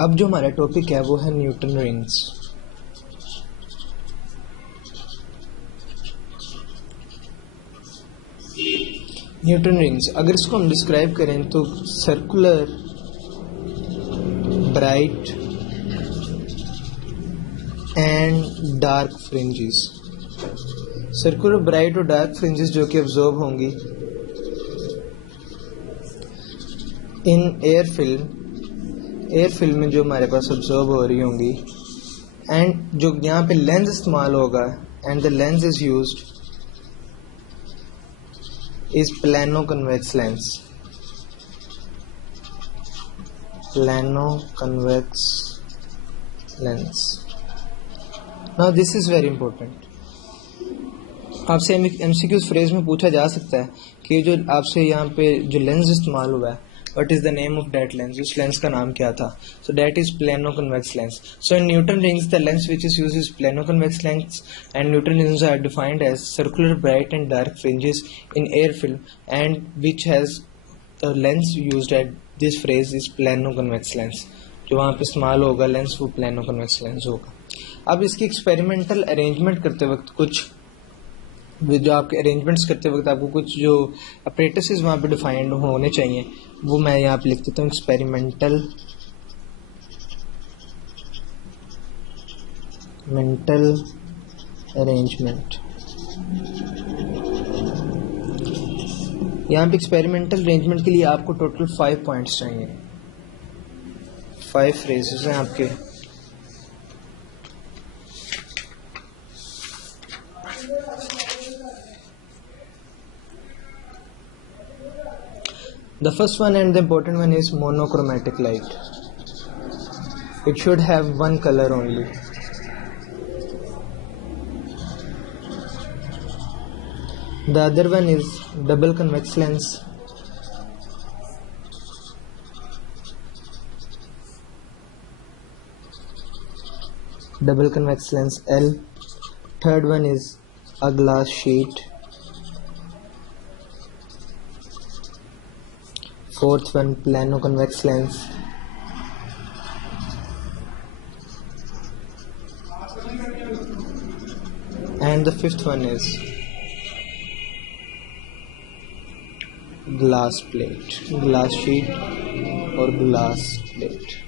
अब जो हमारा टॉपिक है वो है न्यूटन रिंग्स। न्यूटन रिंग्स अगर इसको हम डिस्क्राइब करें तो circular, bright and dark fringes. Circular, bright और डार्क फ्रिंजेस जो कि ऑब्जर्व होंगी इन एयर फिल्म में जो हमारे पास ऑब्जर्व हो रही होंगी, एंड जो यहाँ पे लेंस इस्तेमाल होगा and the lens is used is plano-convex lens. Plano-convex lens. Now this is very important. आपसे एमसीक्यूज फ्रेज में पूछा जा सकता है कि जो आपसे यहाँ पे जो लेंस इस्तेमाल हुआ है, what is the name of that lens? उस लेंस का नाम क्या था? So that is plano-convex lens. So in Newton rings, the lens which is used is plano-convex lens, and Newton rings are defined as circular, bright and dark fringes in air film, and which has the lens used at this phrase is plano-convex lens. जो वहाँ पे इस्तेमाल होगा lens वो plano-convex lens होगा। अब इसकी experimental arrangement करते वक्त कुछ जो आपके अरेंजमेंट्स करते वक्त आपको कुछ जो अपरेटसेस वहाँ पे डिफाइंड होने चाहिए वो मैं यहाँ पे लिख देता हूँ। Experimental arrangement. यहाँ पे एक्सपेरिमेंटल अरेंजमेंट के लिए आपको टोटल 5 पॉइंट्स चाहिए, 5 फ्रेजेस हैं आपके। The first one and the important one is monochromatic light. It should have one color only. The other one is double convex lens. Double convex lens L. Third one is a glass sheet. Fourth one plano convex lens. And the fifth one is glass plate, glass sheet or glass plate.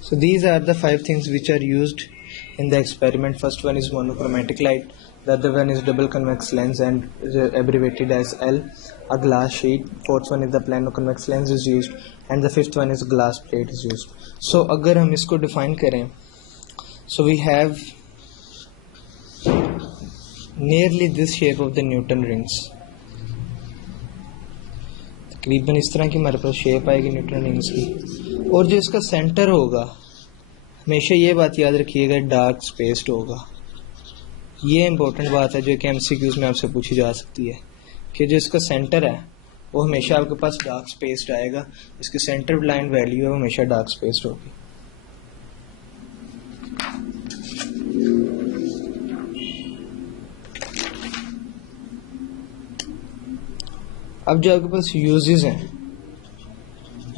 So these are the 5 things which are used in the experiment. First one is monochromatic light, the other one is double convex lens and abbreviated as L, a glass sheet, fourth one is the plano convex lens is used, and the fifth one is glass plate is used. So अगर हम इसको define करें, so we have nearly this shape of the Newton rings. तकरीबन इस तरह की हमारे पास shape आएगी न्यूटन रिंग्स की, और जो इसका सेंटर होगा हमेशा ये बात याद रखिएगा डार्क स्पेस्ड होगा। ये इंपॉर्टेंट बात है जो कि एमसीक्यूज में आपसे पूछी जा सकती है कि जो इसका सेंटर है वो हमेशा आपके पास डार्क स्पेस्ड आएगा, इसकी सेंटर लाइन वैल्यू है वो हमेशा डार्क स्पेस्ड होगी। अब जो आपके पास यूजेस हैं,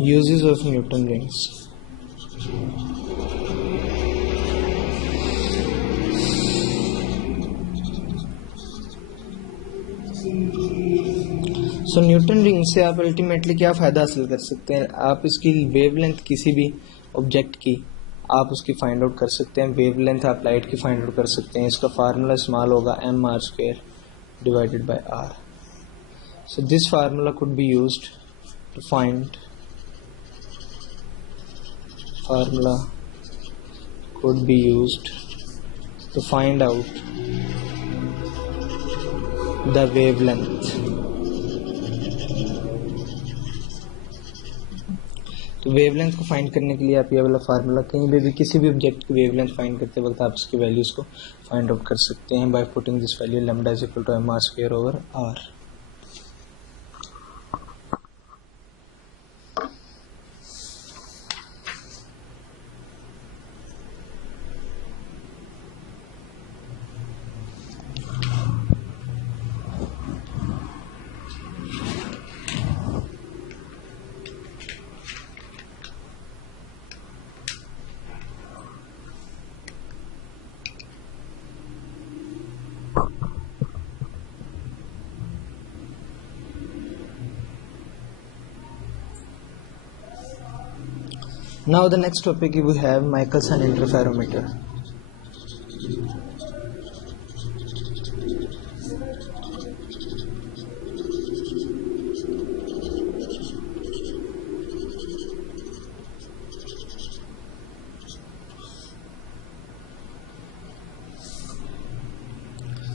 uses of Newton rings. So Newton ring से आप अल्टीमेटली क्या फ़ायदा हासिल कर सकते हैं? आप इसकी वेवलेंथ किसी भी ऑब्जेक्ट की आप उसकी फाइंड आउट कर सकते हैं। वेवलेंथ आप लाइट की फाइंड आउट कर सकते हैं। इसका फार्मूला इस्तेमाल होगा mr² divided by r। So this formula could be used to find out the wavelength. तो वेवलेंथ को फाइंड करने के लिए आप ये वाला फार्मूला कहीं भी किसी भी ऑब्जेक्ट की वेवलेंथ फाइंड करते वक्त आप इसकी वैल्यूज को फाइंड आउट कर सकते हैं by putting this value lambda is equal to mr² over r। Now the next topic we have Michelson interferometer.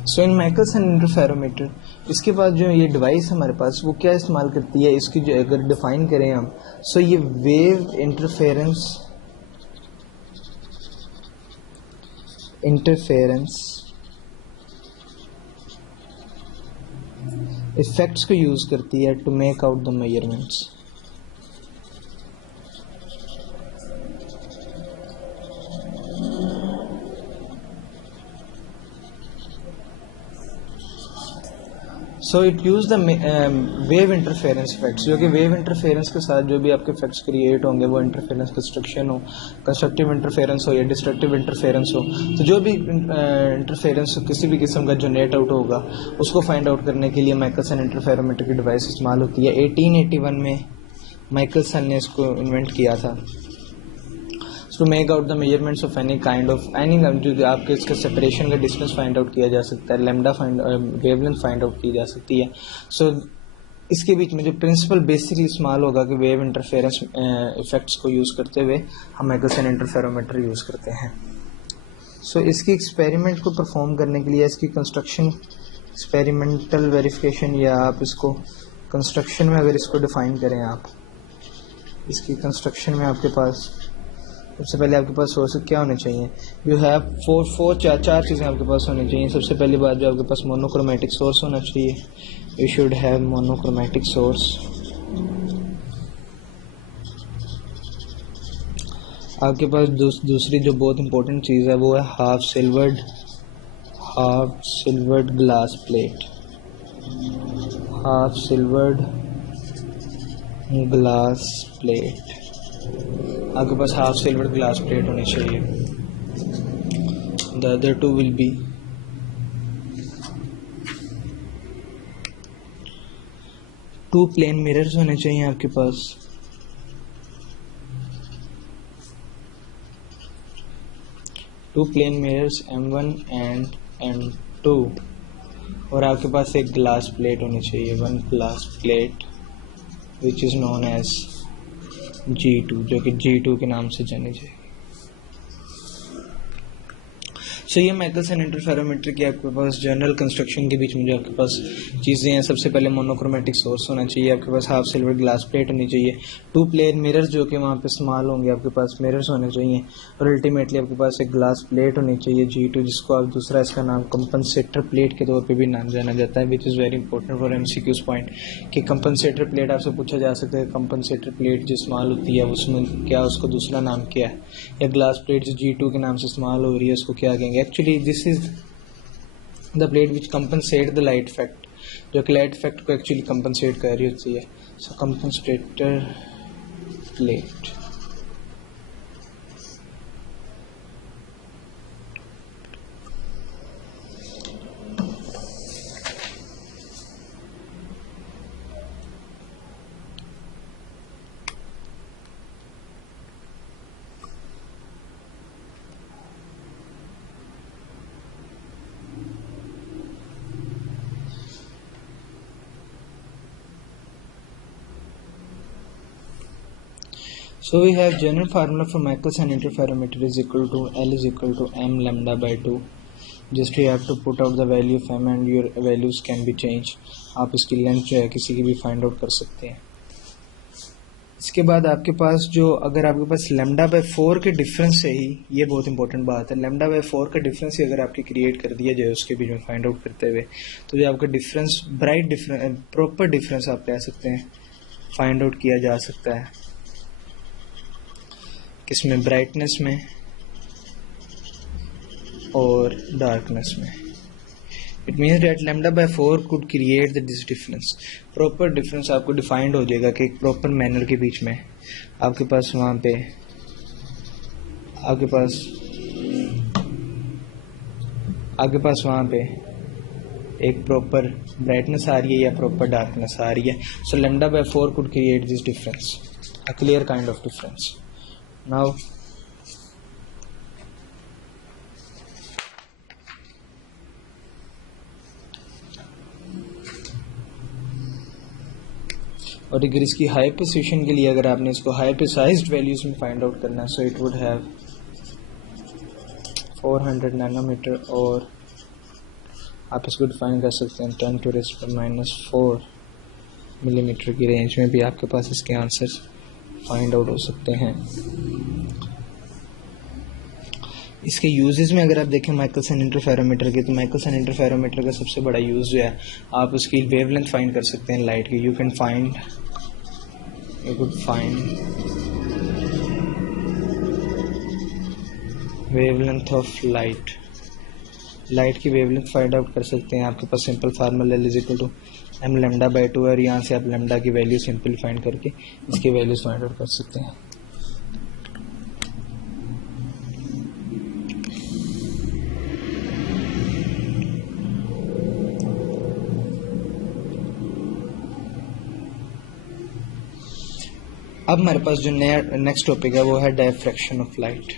So in Michelson interferometer, इसके बाद जो ये डिवाइस हमारे पास वो क्या इस्तेमाल करती है, इसकी जो अगर डिफाइन करें हम, सो ये वेव इंटरफेरेंस इफेक्ट्स को यूज करती है to make out the measurements. So it use the wave interference effects, जो कि वेव इंटरफेरेंस के साथ जो भी आपके इफेक्ट्स क्रिएट होंगे वो इंटरफेरेंस कंस्ट्रक्टिव इंटरफेरेंस हो या डिस्ट्रक्टिव इंटरफेरेंस हो, तो जो भी इंटरफेरेंस किसी भी किस्म का जनरेट आउट होगा उसको फाइंड आउट करने के लिए माइकलसन इंटरफेरोमीटर की डिवाइस इस्तेमाल होती है. 1881 में माइकलसन ने इसको इन्वेंट किया था to make out the measurements of any जो आपके इसका सेपरेशन का डिस्टेंस फाइंड आउट किया जा सकता है, लैम्डा वेवलेंथ फाइंड आउट की जा सकती है. सो इसके बीच में जो प्रिंसिपल बेसिकली इस्तेमाल होगा कि वेव इंटरफेरेंस इफेक्ट्स को यूज़ करते हुए हम माइकलसन इंटरफेरोमीटर यूज़ करते हैं. सो इसकी एक्सपेरिमेंट को परफॉर्म करने के लिए इसकी कंस्ट्रक्शन, एक्सपेरिमेंटल वेरिफिकेशन, या आप इसको कंस्ट्रक्शन में अगर इसको डिफाइन करें, आप इसकी कंस्ट्रक्शन में आपके पास सबसे पहले आपके पास सोर्स क्या होने चाहिए. यू हैव चार चीज़ें आपके पास होनी चाहिए. सबसे पहली बात जो आपके पास मोनोक्रोमेटिक सोर्स होना चाहिए. You should have monochromatic source. आपके पास दूसरी जो बहुत इंपॉर्टेंट चीज़ है वो है half silvered glass plate. Half silvered glass plate, आपके पास हाफ सिल्वर ग्लास प्लेट होनी चाहिए. The other two will be two plane mirrors होने चाहिए आपके पास. Two plane mirrors M1 and M2, और आपके पास एक ग्लास प्लेट होनी चाहिए, one glass plate which is known as G2, जो कि G2 के नाम से जानी जाएगी. सो ये माइकलसन इंटरफेरोमीटर की आपके पास जनरल कंस्ट्रक्शन के बीच में जो आपके पास चीज़ें हैं, सबसे पहले मोनोक्रोमेटिक सोर्स होना चाहिए, आपके पास हाफ सिल्वर ग्लास प्लेट होनी चाहिए, टू प्लेन मिरर्स जो कि वहाँ पे इस्तेमाल होंगे, आपके पास मिरर्स होने चाहिए, और अल्टीमेटली आपके पास एक ग्लास प्लेट होनी चाहिए G2, जिसको आप दूसरा इसका नाम कंपनसेटर प्लेट के तौर पे भी नाम जाना जाता है, which is very important for MCQs point. कि कंपनसेटर प्लेट आपसे पूछा जा सकता है, कंपनसेटर प्लेट जो इस्तेमाल होती है उसमें क्या, उसको दूसरा नाम क्या है, या ग्लास प्लेट जो G2 के नाम से इस्तेमाल हो रही है उसको क्या कहेंगे. Actually this is the plate which compensate the light effect, जो कि लाइट इफेक्ट को एक्चुअली कंपनसेट कर रही होती है. So compensator plate. So we have general formula for Michelson interferometer is equal to L is equal to m lambda by 2. Just you have to put out the value of m and your values can be changed. आप इसकी length जो है किसी की भी find out कर सकते हैं. इसके बाद आपके पास जो, अगर आपके पास लैम्डा बाय 4 के डिफरेंस से ही, ये बहुत इंपॉर्टेंट बात है, लैम्डा बाय 4 का डिफरेंस ही अगर आपकी क्रिएट कर दिया जाए उसके बीच में फाइंड आउट करते हुए, तो जो आपका डिफरेंस प्रॉपर डिफरेंस आप ले सकते हैं, फाइंड आउट किया जा सकता है. किसमें, ब्राइटनेस में और डार्कनेस में. It means that lambda by 4 could create the this difference. Proper difference आपको डिफाइंड हो जाएगा कि एक प्रॉपर मैनर के बीच में आपके पास वहाँ पे वहाँ पे एक प्रॉपर ब्राइटनेस आ रही है या प्रॉपर डार्कनेस आ रही है. सो lambda by 4 could create this difference, a clear kind of difference. Now और अगर इसकी हाई प्रिसिशन के लिए अगर आपने इसको हाई प्रिसाइज्ड वैल्यूज में फाइंड आउट करना है, so it would have 400 nanometre, और आप इसको डिफाइन कर सकते हैं 10⁻⁻⁴ मिलीमीटर की रेंज में भी आपके पास इसके आंसर्स फाइंड आउट हो सकते हैं। इसके यूजेस में अगर आप देखें माइकलसन इंटरफेरोमीटर के, तो माइकलसन इंटरफेरोमीटर का सबसे बड़ा यूज जो है, आप उसकी वेवलेंथ फाइंड कर सकते हैं लाइट की। You could find wavelength of light की वेवलेंथ फाइंड आउट कर सकते हैं। आपके पास सिंपल फार्मूला L = m λ/2 है, और यहाँ से आप लैम्डा की वैल्यू सिंपल फाइंड करके इसकी वैल्यूज फाइंड आउट कर सकते हैं। अब हमारे पास जो नेक्स्ट टॉपिक है वो है diffraction of light.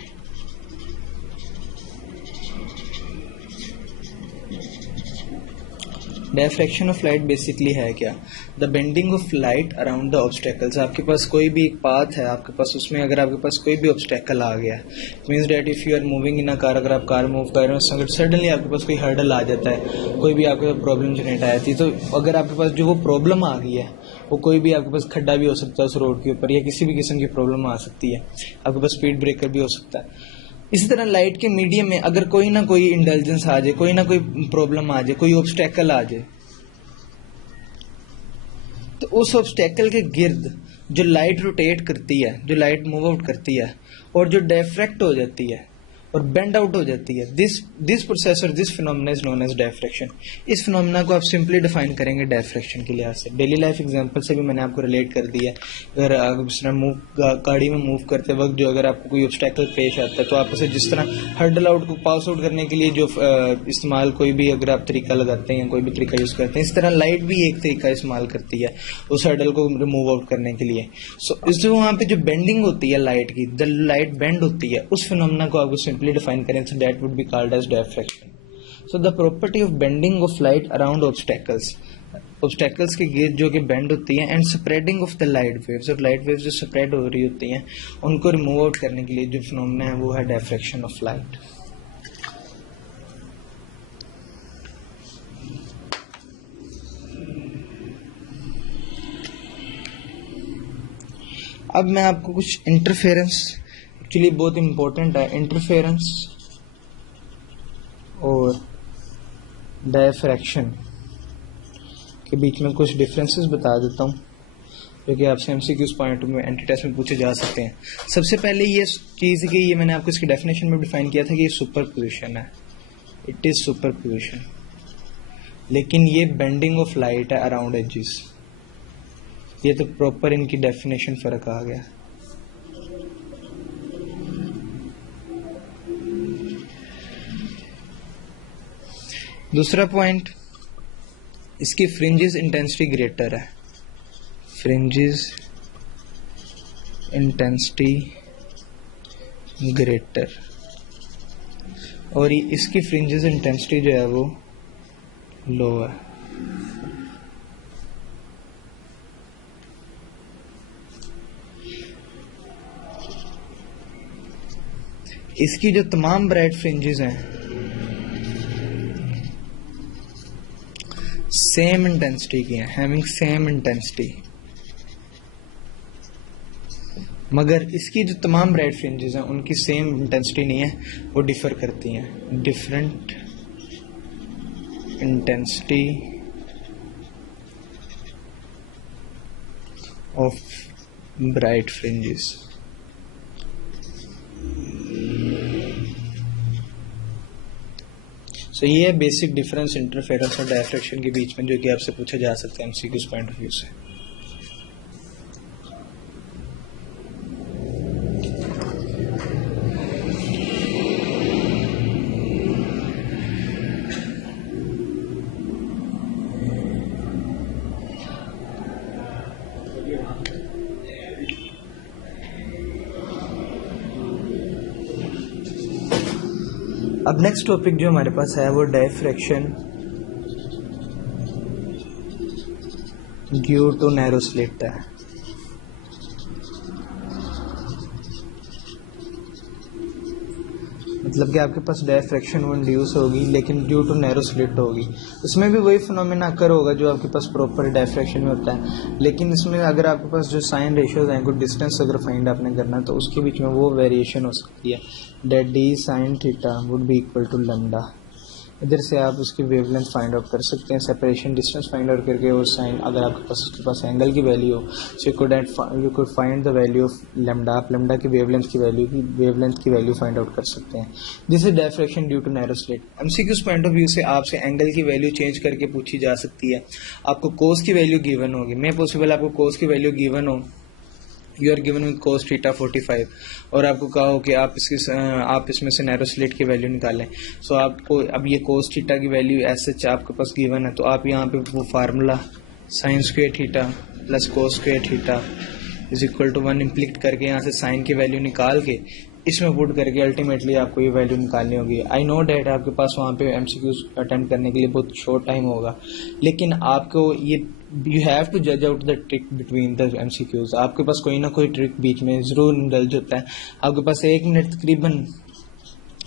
Diffraction of light basically है क्या? The bending of light around the obstacles. आपके पास कोई भी एक पाथ है आपके पास, उसमें अगर आपके पास कोई भी ऑब्स्टेकल आ गया, means that if you are moving in a car, अगर आप कार मूव कर रहे हो, सडनली आपके पास कोई हर्डल आ जाता है, कोई भी आपके पास प्रॉब्लम जनरेट आ जाती है, तो अगर आपके पास जो वो प्रॉब्लम आ गई है, वो कोई भी आपके पास खड्डा भी हो सकता है उस रोड के ऊपर, या किसी भी किस्म की प्रॉब्लम आ सकती है, आपके पास स्पीड ब्रेकर भी हो सकता है। इसी तरह लाइट के मीडियम में अगर कोई ना कोई इंडल्जेंस आ जाए, कोई ना कोई प्रॉब्लम आ जाए, कोई ऑब्स्टेकल आ जाए, तो उस ऑब्स्टेकल के गिर्द जो लाइट रोटेट करती है, जो लाइट मूव आउट करती है, और जो डायफ्रैक्ट हो जाती है और बेंड आउट हो जाती है, दिस प्रोसेस और this phenomena is known as diffraction. इस फिनोमेना को आप सिंपली डिफाइन करेंगे डायफ्रैक्शन के लिहाज से। डेली लाइफ एग्जांपल से भी मैंने आपको रिलेट कर दिया है। अगर आप गाड़ी में मूव करते वक्त जो अगर आपको कोई ऑब्स्टेकल पेश आता है, तो आप उसे जिस तरह हर्डल आउट को पास आउट करने के लिए जो इस्तेमाल कोई भी अगर आप तरीका लगाते हैं, कोई भी तरीका यूज करते हैं, इस तरह लाइट भी एक तरीका इस्तेमाल करती है उस हर्डल को रिमूव आउट करने के लिए। सो इसलिए वहाँ पे जो बेंडिंग होती है लाइट की, द लाइट बेंड होती है, उस फिनोमेना को आपको सिंपली डिफाइन करें, so that would be called as diffraction. So the property of bending of light around obstacles के गिर्द जो कि बेंड होती है, and spreading of the light waves, और लाइट वेव्स जो स्प्रेड हो रही होती हैं उनको रिमूव आउट करने के लिए जो फिनोमेना है वो है डायफ्रैक्शन ऑफ लाइट। अब मैं आपको कुछ इंटरफेरेंस, एक्चुअली बहुत इंपॉर्टेंट है, इंटरफेरेंस और डायफ्रैक्शन के बीच में कुछ डिफरेंसेस बता देता हूँ, जो कि आपसे एमसीक्यूज पॉइंट में एंटी टेस्ट में पूछे जा सकते हैं। सबसे पहले ये चीज़ कि ये मैंने आपको इसकी डेफिनेशन में डिफाइन किया था कि ये सुपर पोजिशन है, इट इज़ सुपर पोजिशन, लेकिन ये बेंडिंग ऑफ लाइट है अराउंड एजेस। ये तो प्रॉपर इनकी डेफिनेशन फर्क आ गया। दूसरा पॉइंट, इसकी फ्रिंजेस इंटेंसिटी ग्रेटर है, फ्रिंजेस इंटेंसिटी ग्रेटर, और इसकी फ्रिंजेस इंटेंसिटी जो है वो लो है। इसकी जो तमाम ब्राइट फ्रिंजेस हैं सेम इंटेंसिटी की हैं, हैविंग सेम इंटेंसिटी, मगर इसकी जो तमाम ब्राइट फ्रिंजेस हैं उनकी सेम इंटेंसिटी नहीं है, वो डिफर करती हैं, different intensity of bright fringes. So ये है बेसिक डिफरेंस इंटरफेरेंस और डायफ्रैक्शन के बीच में, जो कि आपसे पूछा जा सकता है एमसीक्यूज पॉइंट ऑफ व्यू से। अब नेक्स्ट टॉपिक जो हमारे पास है वो diffraction due to narrow slit है। मतलब कि आपके पास डायफ्रैक्शन वो इंड्यूस होगी लेकिन ड्यू टू नैरो स्लिट होगी। इसमें भी वही फिनोमेना अकर होगा जो आपके पास प्रॉपर डायफ्रैक्शन में होता है, लेकिन इसमें अगर आपके पास जो साइन रेशियोज हैं, कुछ डिस्टेंस अगर फाइंड आपने करना है तो उसके बीच में वो वेरिएशन हो सकती है। That d sine theta would be equal to lambda. इधर से आप उसकी वेवलेंथ फाइंड आउट कर सकते हैं, सेपरेशन डिस्टेंस फाइंड आउट करके, और साइन अगर आपके पास उसके पास एंगल की वैल्यू हो so you could find the value of lambda. आप लैम्डा की वेवलेंथ की वैल्यू फाइंड आउट कर सकते हैं। This is diffraction due to narrow slit. MCQs point of view से आपसे एंगल की वैल्यू चेंज करके पूछी जा सकती है। आपको कोस की वैल्यू गिवन होगी, मे पॉसिबल आपको कोस की वैल्यू गिवन हो, you are given with cos theta 45 और आपको कहा हो कि आप इसमें से नैरो स्लिट की वैल्यू निकालें। सो आपको अब ये कोस थीटा की वैल्यू ऐसे आपके पास गिवन है, तो आप यहाँ पे वो formula sine square theta plus cos square theta is equal to 1 इम्प्लीट करके यहाँ से साइन की वैल्यू निकाल के इसमें पुट करके अल्टीमेटली आपको ये वैल्यू निकालनी होगी। आई नो डैट आपके पास वहाँ पे एमसीक्यूज अटेम्प्ट करने के लिए बहुत शॉर्ट टाइम होगा, लेकिन आपको ये यू हैव टू जज out the trick between the MCQs. आपके पास कोई ना कोई ट्रिक बीच में जरूर इंडल्ज होता है। आपके पास 1 मिनट तकरीबन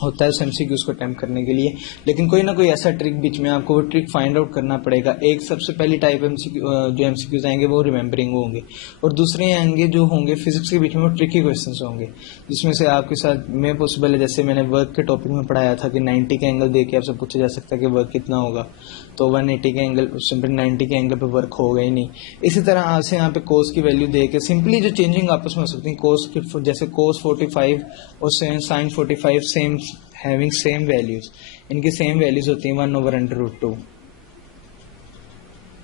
होता है उस एमसीक्यूज को अटेम्प्ट करने के लिए, लेकिन कोई ना कोई ऐसा ट्रिक बीच में आपको वो ट्रिक फाइंड आउट करना पड़ेगा। एक सबसे पहली टाइप जो एमसीक्यूज आएंगे वो रिमेंबरिंग होंगे, और दूसरे आएंगे जो होंगे फिजिक्स के बीच में वो ट्रिकी क्वेश्चंस होंगे, जिसमें से आपके साथ में पॉसिबल है, जैसे मैंने वर्क के टॉपिक में पढ़ाया था कि 90 के एंगल देके आपसे पूछा जा सकता है कि वर्क कितना होगा, तो 180 के एंगल सिंपली 90 के एंगल पे वर्क होगा ही नहीं। इसी तरह आपसे यहाँ पे कोस की वैल्यू दे के सिंपली जो चेंजिंग आपस में हो सकती है, कोस जैसे कोस 45 और sine 45 same having same values, इनकी सेम वैल्यूज होती हैं 1/√2।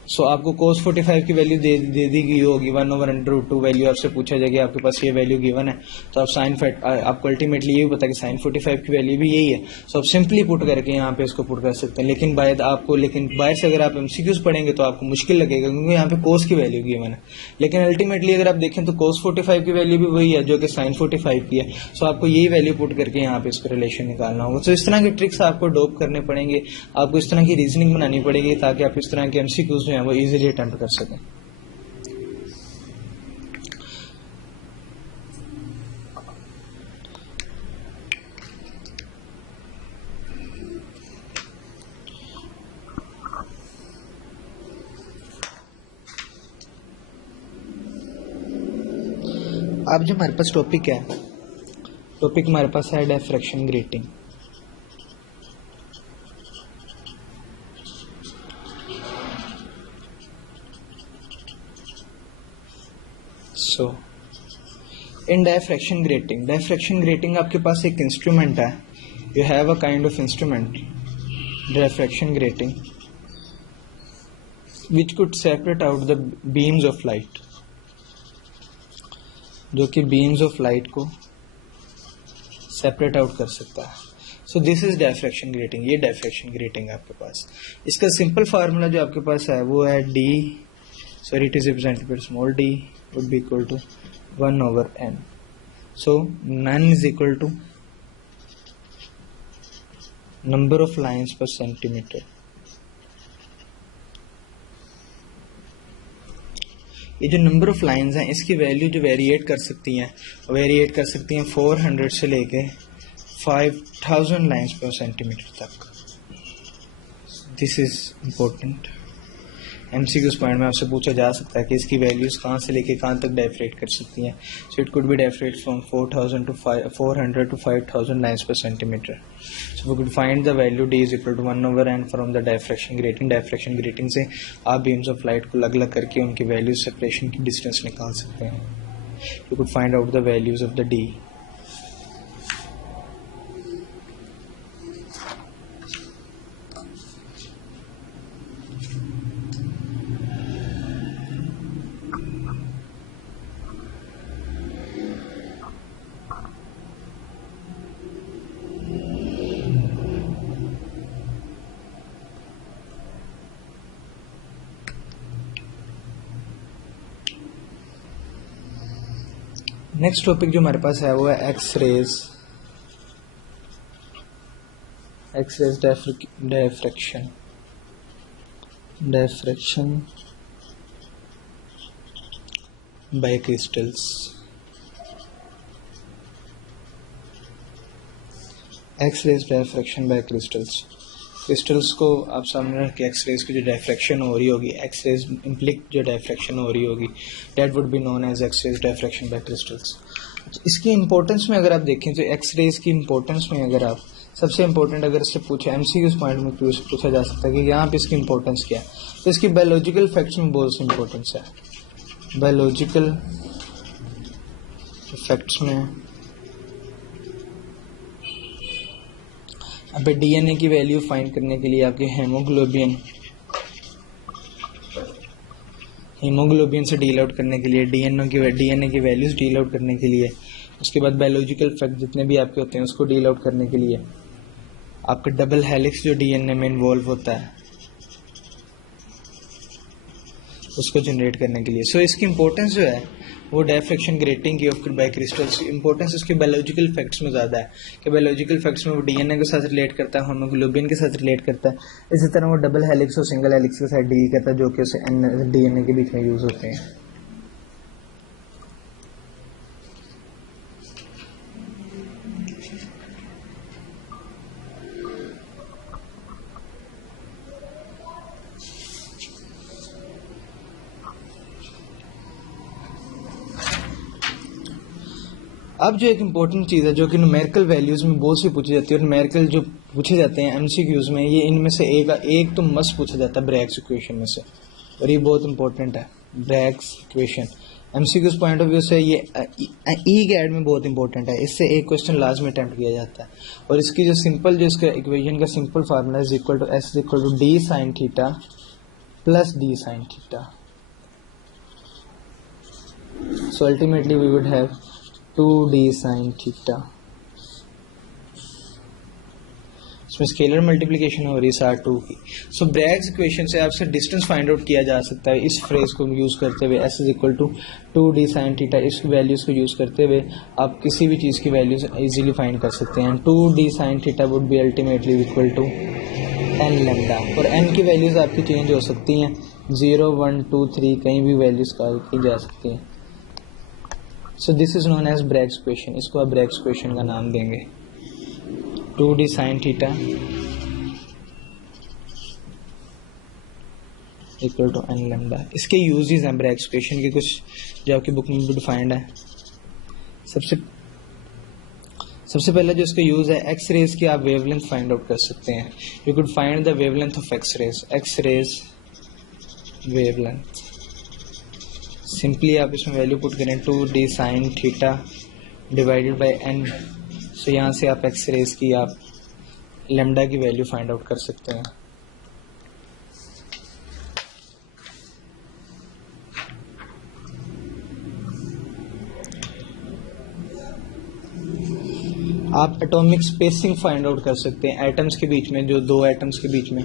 सो आपको cos 45 की वैल्यू दे दी गई होगी 1/√2 वैल्यू, आपसे पूछा जाएगा आपके पास ये वैल्यू गिवन है, तो आप आपको अल्टीमेटली ये भी पता है कि sin 45 की वैल्यू भी यही है। सो आप सिंपली पुट करके यहाँ पे इसको पुट कर सकते हैं। लेकिन बाहर से अगर आप एमसीक्यूज पढ़ेंगे तो आपको मुश्किल लगेगा, क्योंकि यहाँ पे cos की वैल्यू गिवन है। लेकिन अल्टीमेटली अगर आप देखें तो cos 45 की वैल्यू भी वही है जो कि sin 45 की है। सो आपको यही वैल्यू पुट करके यहाँ पे इसका रिलेशन निकालना होगा। तो इस तरह के ट्रिक्स आपको डोप करने पड़ेंगे, आपको इस तरह की रीजनिंग बनानी पड़ेगी ताकि आप इस तरह के एमसीक्यूज वो इजीली अटेम्प्ट कर सकें। अब जो हमारे पास टॉपिक हमारे पास है डायफ्रैक्शन ग्रेटिंग। सो इन डायफ्रैक्शन ग्रेटिंग आपके पास एक इंस्ट्रूमेंट है, you have a kind of instrument diffraction grating which could separate out the beams of light, जो कि बीम्स ऑफ लाइट को सेपरेट आउट कर सकता है। सो दिस इज डायफ्रैक्शन ग्रेटिंग। ये डायफ्रैक्शन ग्रेटिंग है आपके पास। इसका सिंपल फार्मूला जो आपके पास है वो है it is represented by small d would be equal to 1/n. So n is equal to number of lines per centimeter. ये जो नंबर ऑफ लाइंस हैं इसकी वैल्यू जो वेरिएट कर सकती हैं 400 से लेके 5000 लाइंस पर सेंटीमीटर तक। This is important. MCQs point में आपसे पूछा जा सकता है कि इसकी वैल्यूज कहाँ से लेके कहाँ तक डायफ्रेट कर सकती हैं। So it could be diffract from 400 to 5000 lines per centimetre. So we could find the value d is equal to 1/n from the diffraction grating से आप बीम्स ऑफ लाइट को अलग अलग करके उनकी वैल्यूज सेपरेशन की डिस्टेंस निकाल सकते हैं। You could find out the values of the d। Next topic जो हमारे पास है वो है X rays X rays diffraction by crystals. X rays diffraction by crystals को आप सामने रख के एक्स-रेज की जो डायफ्रैक्शन हो रही होगी, एक्स-रेज इम्प्लिक जो डायफ्रैक्शन हो रही होगी, that would be known as X rays diffraction by crystals. इसकी इंपॉर्टेंस में अगर आप देखें तो एक्स-रेज की इंपॉर्टेंस में अगर आप सबसे इंपॉर्टेंट अगर इससे पूछे एमसीक्यूज पॉइंट में पूछा जा सकता है कि यहाँ पे इसकी इंपॉर्टेंस क्या है, तो इसकी बायोलॉजिकल फैक्ट्स में बहुत सी इंपॉर्टेंस है। बायोलॉजिकल फैक्ट्स में अब डीएनए की वैल्यू फाइंड करने के लिए आपके हीमोग्लोबिन से डील आउट करने के लिए, डीएनए की वैल्यूज डील आउट करने के लिए, उसके बाद बायोलॉजिकल फैक्ट जितने भी आपके होते हैं उसको डील आउट करने के लिए, आपका डबल हेलिक्स जो डीएनए में इन्वॉल्व होता है उसको जनरेट करने के लिए। सो इसकी इंपॉर्टेंस जो है वो डायफ्रैक्शन ग्रेटिंग की ऑफ बाय क्रिस्टल्स इंपॉर्टेंस उसके बायोलॉजिकल फैक्ट्स में ज़्यादा है कि बायोलॉजिकल फैक्ट्स में वो डीएनए के साथ रिलेट करता है, हीमोग्लोबिन के साथ रिलेट करता है, इसी तरह वो डबल हेलिक्स और सिंगल हेलिक्स के साथ डील करता है जो कि उसे डीएनए के बीच में यूज़ होते हैं। अब जो एक इम्पोर्टेंट चीज़ है जो कि न्यूमेरिकल वैल्यूज में बहुत सी पूछी जाती है, और न्यूमेरिकल जो पूछे जाते हैं एमसीक्यूज में, ये इनमें से एक तो मस्ट पूछा जाता है ब्रैग्स इक्वेशन में से, और ये बहुत इंपॉर्टेंट है। Bragg's equation MCQs point of view से ये ई गैड में बहुत इंपॉर्टेंट है, इससे एक क्वेश्चन लास्ट में अटेम्प्ट किया जाता है, और इसकी जो सिंपल जो इसका इक्वेशन का simple formula is equal to s is equal to d sine theta plus d sine theta. So ultimately we would have 2d sin theta. इसमें स्केलर मल्टीप्लिकेशन हो रही है R2 की। सो ब्रैग्स इक्वेशन से आपसे डिस्टेंस फाइंड आउट किया जा सकता है इस फ्रेज को यूज करते हुए, s is equal to 2d sin theta. इस वैल्यूज को यूज करते हुए आप किसी भी चीज की वैल्यूज इजीली फाइंड कर सकते हैं। 2d sin theta would be ultimately equal to n lambda, और n की वैल्यूज आपकी चेंज हो सकती हैं, 0 1 2 3 कहीं भी वैल्यूज की जा सकती हैं। So this is known as Bragg's equation, इसको आप ब्रैग्स इक्वेशन का नाम देंगे। 2d sin theta equal to n lambda. इसके यूजेस हैं ब्रैग्स इक्वेशन के कुछ जो आपकी बुक में भी डिफाइंड है। सबसे पहला जो इसका यूज है, एक्स रेज की आप वेवलेंथ फाइंड आउट कर सकते हैं। You could find the wavelength of X rays wavelength. Simply आप इसमें वैल्यू पुट करें 2d sin theta divided by n। So यहाँ से आप एक्स रेज की आप लैम्डा की वैल्यू फाइंड आउट कर सकते हैं। आप एटॉमिक स्पेसिंग फाइंड आउट कर सकते हैं। एटम्स के बीच में जो दो एटम्स के बीच में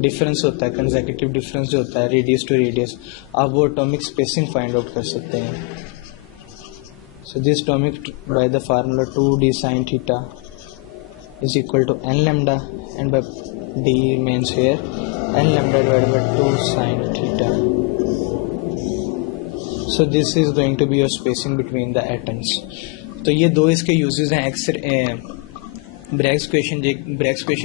डिफरेंस होता है, कंसेक्यूटिव डिफरेंस जो होता है रेडियस टू रेडियस, आप वो एटॉमिक स्पेसिंग फाइंड आउट कर सकते हैं। So this atomic by the formula 2d sin theta is equal to n lambda, and by d means here n lambda divided by 2 sin theta. So this is going to be your spacing between the atoms. तो ये दो इसके uses हैं Bragg's equation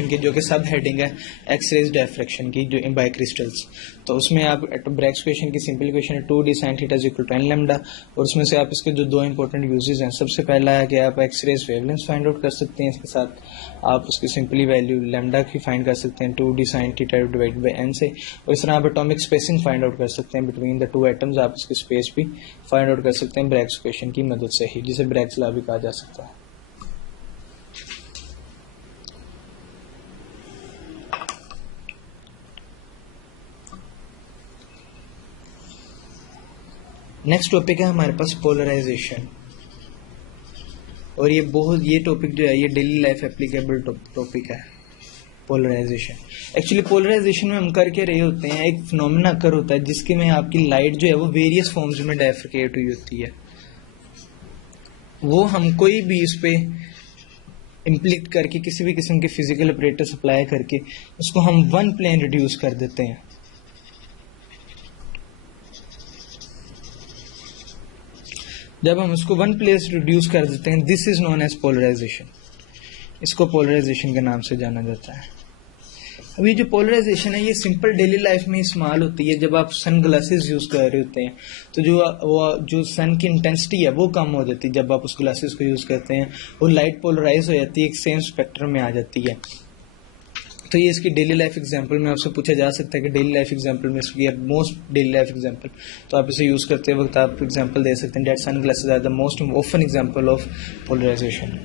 के, जो कि सब heading है एक्स रेज डायफ्रैक्शन की जो बाय क्रिस्टल्स। तो उसमें आप ब्रैग्स इक्वेशन की सिंपल इक्वेशन है 2d sin theta is equal to n lambda, और उसमें से आप इसके जो दो इंपॉर्टेंट यूजेस हैं, सबसे पहला है कि आप X rays wavelength find out कर सकते हैं, इसके साथ आप उसकी सिंपली वैल्यू लैम्डा की फाइंड कर सकते हैं 2d sin theta divided by n से, और इस तरह आप एटॉमिक स्पेसिंग फाइंड आउट कर सकते हैं बिटवीन द टू एटम्स। आप इसकी स्पेस भी फाइंड आउट कर सकते हैं ब्रैग्स इक्वेशन की मदद से ही, जिसे ब्रैग्स लॉ भी कहा जा सकता है। नेक्स्ट टॉपिक है हमारे पास पोलराइजेशन, और ये टॉपिक जो है ये डेली लाइफ एप्लीकेबल टॉपिक है पोलराइजेशन। एक्चुअली पोलराइजेशन में हम कर के रहे होते हैं, एक फिनोमेना अकर होता है जिसके में आपकी लाइट जो है वो वेरियस फॉर्म्स में डाइफरकेट हुई होती है। वो हम कोई भी इस पे इम्प्लीट करके किसी भी किस्म के फिजिकल ऑपरेटर्स अप्लाई करके उसको हम वन प्लेन रिड्यूस कर देते हैं। जब हम उसको वन प्लेस रिड्यूस कर देते हैं, this is known as polarization. इसको पोलराइजेशन के नाम से जाना जाता है। अब ये जो पोलराइजेशन है ये सिंपल डेली लाइफ में इस्तेमाल होती है। जब आप सन ग्लासेस यूज कर रहे होते हैं तो जो सन की इंटेंसिटी है वो कम हो जाती है। जब आप उस ग्लासेस को यूज करते हैं वो लाइट पोलराइज हो जाती है, एक सेम स्पेक्ट्रम में आ जाती है। तो ये इसकी डेली लाइफ एग्जांपल में आपसे पूछा जा सकता है कि डेली लाइफ एग्जांपल में इसकी मोस्ट डेली लाइफ एग्जांपल, तो आप इसे यूज करते वक्त आप एग्जांपल दे सकते हैं that sun glasses are the most often example of polarization.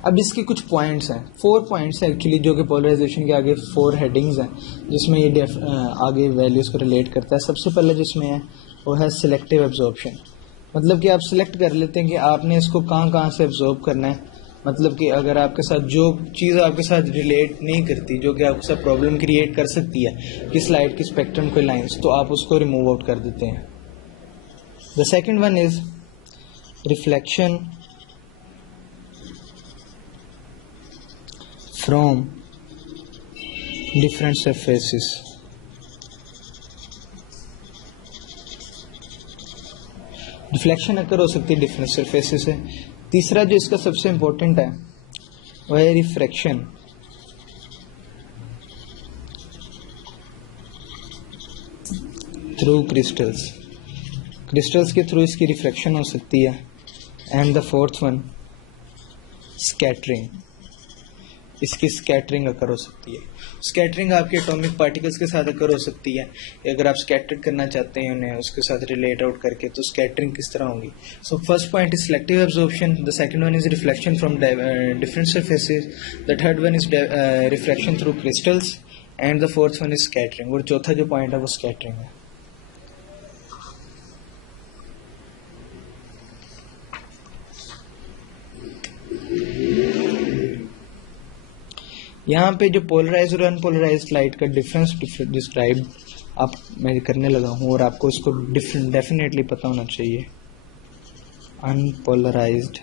अब इसके कुछ पॉइंट्स हैं, 4 पॉइंट्स हैं एक्चुअली, जो कि पोलराइजेशन के आगे 4 हेडिंग्स हैं जिसमें ये आगे वैल्यूज को रिलेट करता है। सबसे पहले जिसमें है वो है सिलेक्टिव एब्जॉर्प्शन। मतलब कि आप सिलेक्ट कर लेते हैं कि आपने इसको कहाँ से एब्जॉर्ब करना है। मतलब कि अगर आपके साथ जो चीज़ आपके साथ रिलेट नहीं करती, जो कि आपके साथ प्रॉब्लम क्रिएट कर सकती है किस लाइट की स्पेक्ट्रम कोई लाइन्स, तो आप उसको रिमूव आउट कर देते हैं। The second one is reflection from different surfaces। Reflection occur हो सकती है डिफरेंट सरफेसेस से। तीसरा जो इसका सबसे इंपॉर्टेंट है वह है रिफ्रैक्शन थ्रू क्रिस्टल्स। क्रिस्टल्स के थ्रू इसकी रिफ्रैक्शन हो सकती है। And the fourth one scattering, इसकी स्कैटरिंग अकर हो सकती है। स्कैटरिंग आपके एटॉमिक पार्टिकल्स के साथ अकर हो सकती है। अगर आप स्कैटर्ड करना चाहते हैं उन्हें उसके साथ रिलेट आउट करके, तो स्कैटरिंग किस तरह होगी। So first point is selective absorption, the second one is reflection from different surfaces, the third one is reflection through crystals, and the fourth one is scattering. और चौथा जो पॉइंट है वो स्कैटरिंग है। यहाँ पे जो पोलराइज और अनपोलराइज लाइट का डिफरेंस डिस्क्राइब आप मैं करने लगा हूँ, और आपको इसको डेफिनेटली पता होना चाहिए। अनपोलराइज्ड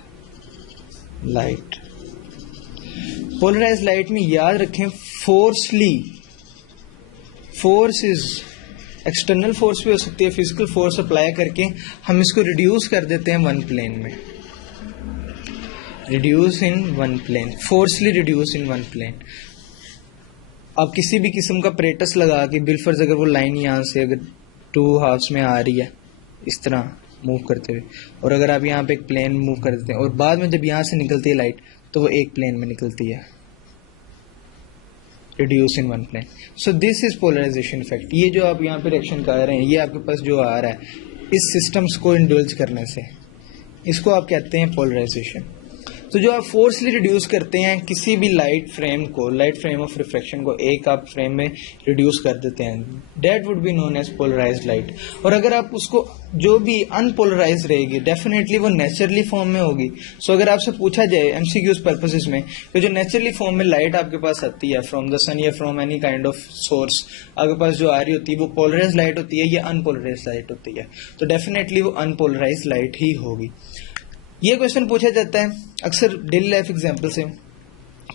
लाइट, पोलराइज्ड लाइट में याद रखें फोर्सली, फोर्स इज एक्सटर्नल फोर्स भी हो सकती है, फिजिकल फोर्स अप्लाई करके हम इसको रिड्यूस कर देते हैं वन प्लेन में। Reduce in one plane, forcely reduce in one plane. आप किसी भी किस्म का प्रेटस लगा के बिलफर्ज अगर वो लाइन यहाँ से अगर 2 हाफ्स में आ रही है इस तरह मूव करते हुए, और अगर आप यहाँ पे एक प्लेन मूव कर देते हैं और बाद में जब यहाँ से निकलती है लाइट तो वो एक प्लेन में निकलती है। Reduce in one plane. So this is polarization effect. ये जो आप यहाँ पे रिएक्शन कर रहे हैं, ये आपके पास जो आ रहा है इस सिस्टम्स को इंडल्ज करने से, इसको आप कहते हैं पोलराइजेशन। तो जो आप फोर्सली रिड्यूस करते हैं किसी भी लाइट फ्रेम को, लाइट फ्रेम ऑफ रिफ्रैक्शन को एक आप फ्रेम में रिड्यूस कर देते हैं, that would be known as polarized light. और अगर आप उसको जो भी अनपोलराइज रहेगी डेफिनेटली वो नेचुरली फॉर्म में होगी। सो अगर आपसे पूछा जाए एमसीक्यूज पर्पसेस में कि जो नेचुरली फॉर्म में लाइट आपके पास आती है फ्रॉम द सन या from any kind of source, आपके पास जो आ रही होती है वो पोलराइज लाइट होती है या अनपोलराइज लाइट होती है, तो डेफिनेटली वो अनपोलराइज लाइट ही होगी। ये क्वेश्चन पूछा जाता है अक्सर डेली लाइफ एग्जांपल से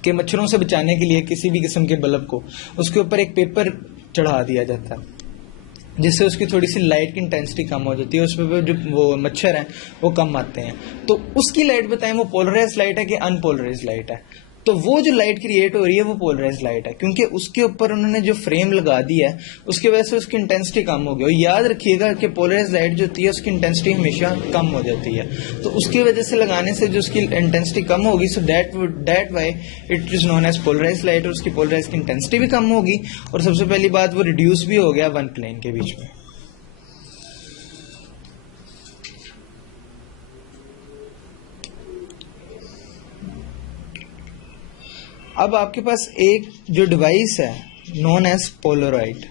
कि मच्छरों से बचाने के लिए किसी भी किस्म के बल्ब को उसके ऊपर एक पेपर चढ़ा दिया जाता है जिससे उसकी थोड़ी सी लाइट की इंटेंसिटी कम हो जाती है, उस पर जो वो मच्छर हैं वो कम आते हैं। तो उसकी लाइट बताएं वो पोलराइज लाइट है कि अनपोलराइज लाइट है। तो वो जो लाइट क्रिएट हो रही है वो पोलराइज लाइट है, क्योंकि उसके ऊपर उन्होंने जो फ्रेम लगा दिया है उसकी वजह से उसकी इंटेंसिटी कम हो गई। और याद रखिएगा कि पोलराइज लाइट जो होती है उसकी इंटेंसिटी हमेशा कम हो जाती है, तो उसकी वजह से लगाने से जो उसकी इंटेंसिटी कम होगी, so that why it is known as polarize light. और उसकी पोलराइज की इंटेंसिटी भी कम होगी, और सबसे पहली बात वो रिड्यूस भी हो गया वन प्लेन के बीच में। अब आपके पास एक जो डिवाइस है known as polaroid,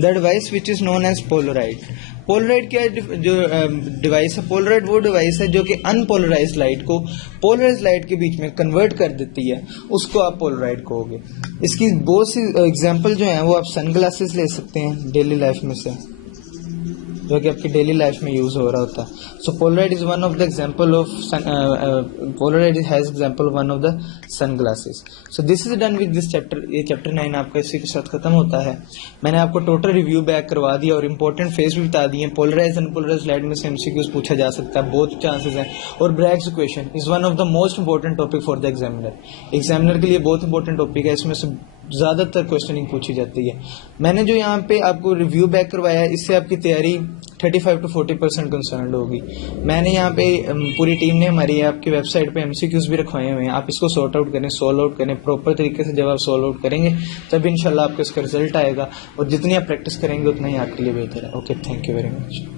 the device which is known as polaroid. Polaroid क्या है? जो डिवाइस है, पोलराइड वो डिवाइस है जो कि अनपोलराइज लाइट को पोलराइज लाइट के बीच में कन्वर्ट कर देती है, उसको आप पोलराइड कहोगे। इसकी बहुत सी एग्जांपल जो है वो आप सनग्लासेस ले सकते हैं डेली लाइफ में से, जो कि आपकी डेली लाइफ में यूज हो रहा होता है। So polaroid is one of the example of polaroid has example one of the sunglasses. So this is done with this chapter. ये चैप्टर 9 आपका इसी के साथ खत्म होता है। मैंने आपको टोटल रिव्यू बैक करवा दिया और इंपॉर्टेंट फेज भी बता दिए। पोलराइज अनपोलराइज लाइट में से एमसीक्यूज पूछा जा सकता है, बहुत चांसेस हैं। और Bragg's equation is one of the most important topic for the examiner. Examiner के लिए बहुत इंपॉर्टेंट टॉपिक है, इसमें से ज्यादातर क्वेश्चनिंग पूछी जाती है। मैंने जो यहाँ पे आपको रिव्यू बैक करवाया है, इससे आपकी तैयारी 35 to 40% कंसर्न होगी। मैंने यहाँ पे पूरी टीम ने हमारी आपकी वेबसाइट पे एमसीक्यूज भी रखवाए हुए हैं। आप इसको सॉर्ट आउट करें, सोल्व आउट करें प्रॉपर तरीके से। जब आप सोल्व आउट करेंगे तब इंशाल्लाह आपको इसका रिजल्ट आएगा, और जितनी आप प्रैक्टिस करेंगे उतना ही आपके लिए बेहतर है। Okay, thank you very much.